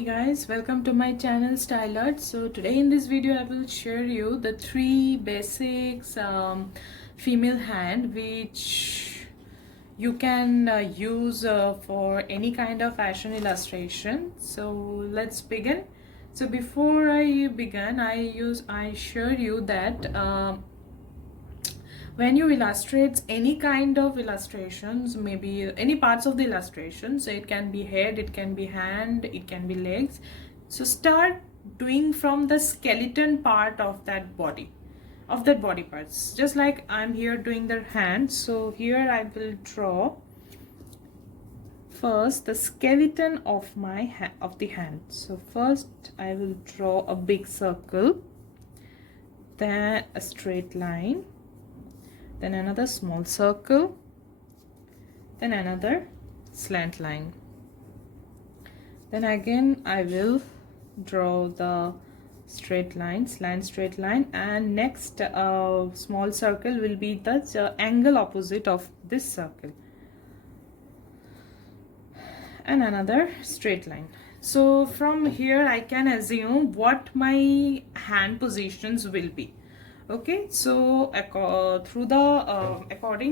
Hey guys, welcome to my channel Style Art. So today in this video I will share you the three basics female hand which you can use for any kind of fashion illustration. So let's begin. So before I begin, I share you that when you illustrate any kind of illustrations, maybe any parts of the illustration, so it can be head, it can be hand, it can be legs, so start doing from the skeleton part of that body parts, just like I'm here doing the hand. So here I will draw first the skeleton of my of the hand. So first I will draw a big circle, then a straight line, then another small circle, then another slant line. Then again I will draw the straight line, slant straight line, and next small circle will be the angle opposite of this circle, and another straight line. So from here I can assume what my hand positions will be. Okay, so according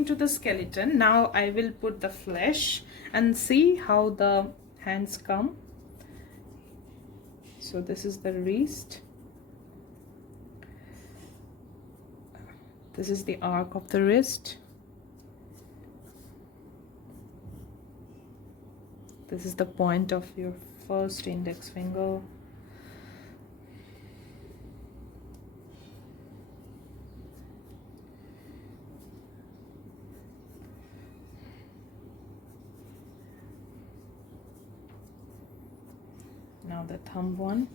to the skeleton, now I will put the flesh and see how the hands come. So this is the wrist, this is the arc of the wrist, this is the point of your first index finger, now the thumb one,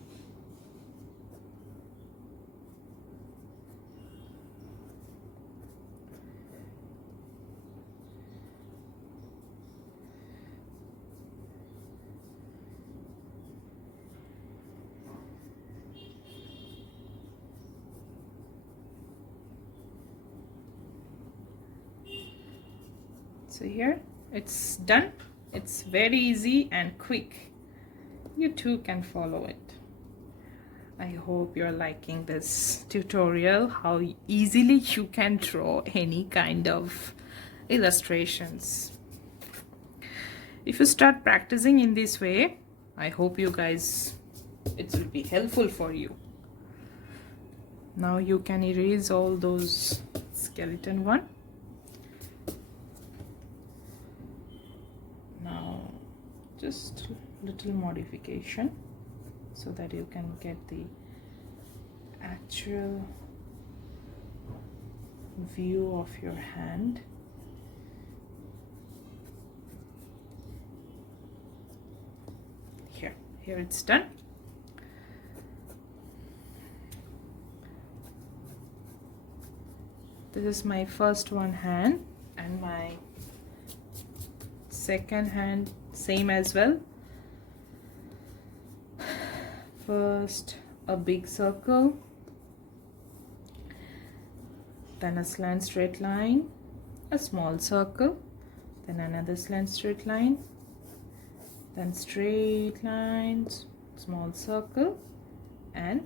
so here it's done. It's very easy and quick. You too can follow it. I hope you're liking this tutorial, how easily you can draw any kind of illustrations. If you start practicing in this way, I hope you guys, it will be helpful for you. Now you can erase all those skeleton one. Now just little modification so that you can get the actual view of your hand. Here it's done. This is my first one hand, and my second hand same as well. First a big circle, then a slant straight line, a small circle, then another slant straight line, then straight lines, small circle, and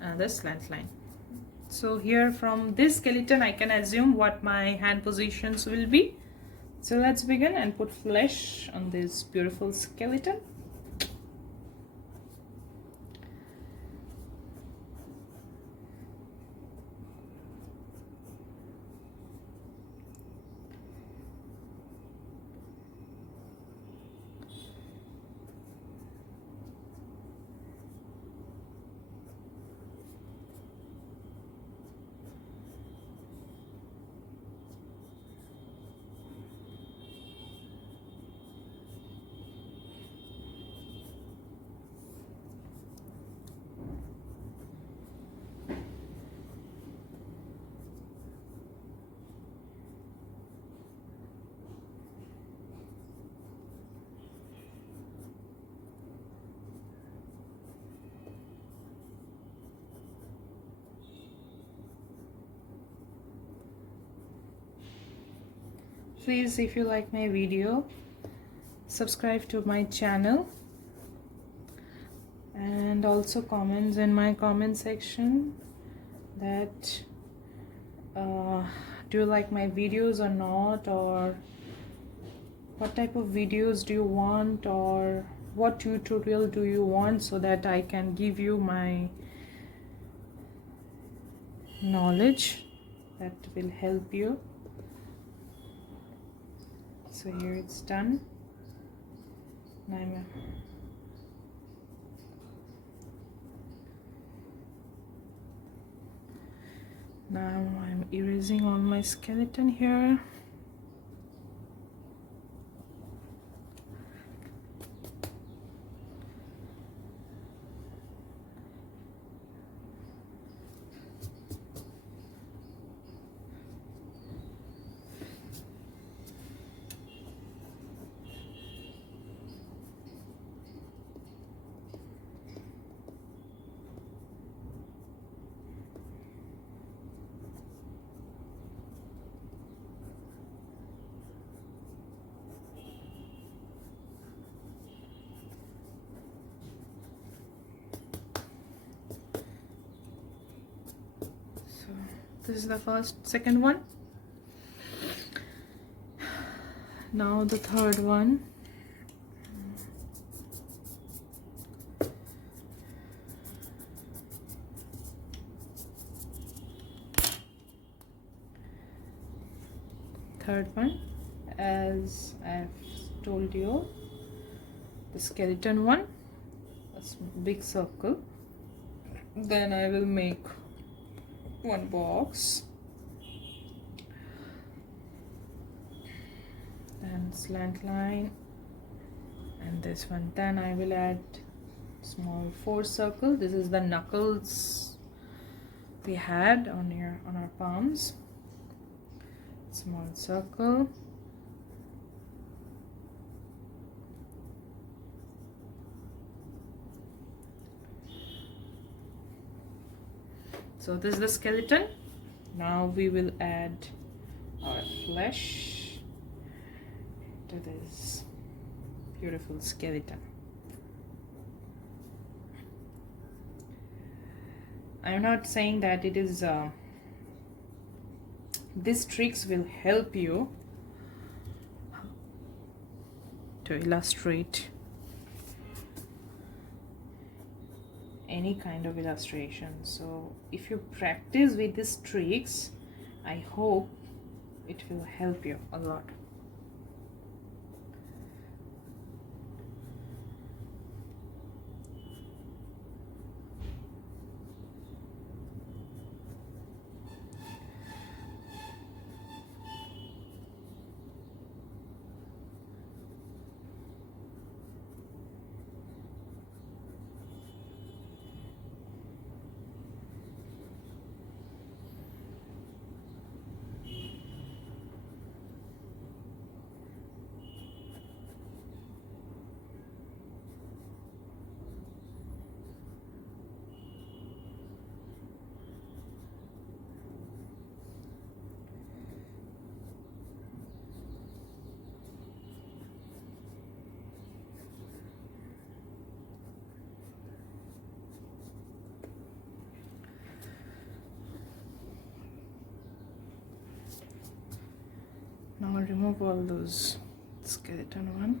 another slant line. So here from this skeleton I can assume what my hand positions will be. So let's begin and put flesh on this beautiful skeleton. Please, if you like my video, subscribe to my channel and also comments in my comment section that do you like my videos or not, or what type of videos do you want, or what tutorial do you want, so that I can give you my knowledge that will help you. So here it's done. Now I'm erasing all my skeleton here. This is the second one. Now the third one. Third one, as I've told you, the skeleton one, a big circle. Then I will make one box and slant line, and this one. Then I will add small 4 circle. This is the knuckles we had on our palms. Small circle. So this is the skeleton. Now we will add our flesh to this beautiful skeleton. I'm not saying that it is these tricks will help you to illustrate any kind of illustration. So if you practice with these tricks, I hope it will help you a lot. Now I'll remove all those skeleton one.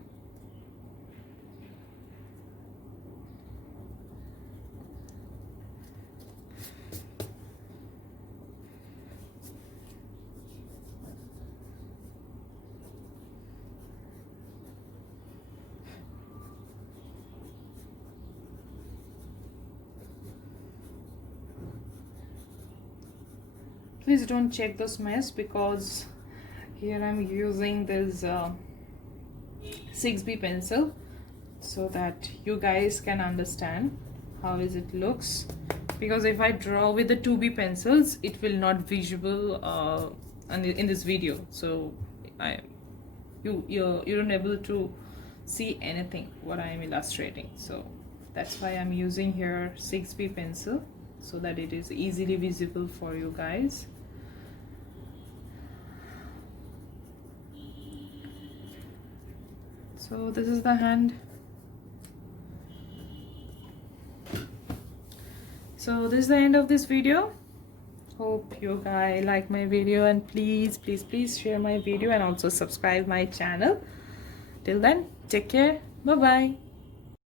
Please don't check those mess, because here I'm using this 6B pencil so that you guys can understand how is it looks, because if I draw with the 2B pencils, it will not visible in this video, so you're unable to see anything what I am illustrating. So that's why I'm using here 6B pencil, so that it is easily visible for you guys. So this is the hand. So this is the end of this video. Hope you guys like my video, and please share my video and also subscribe my channel. Till then, take care. Bye bye.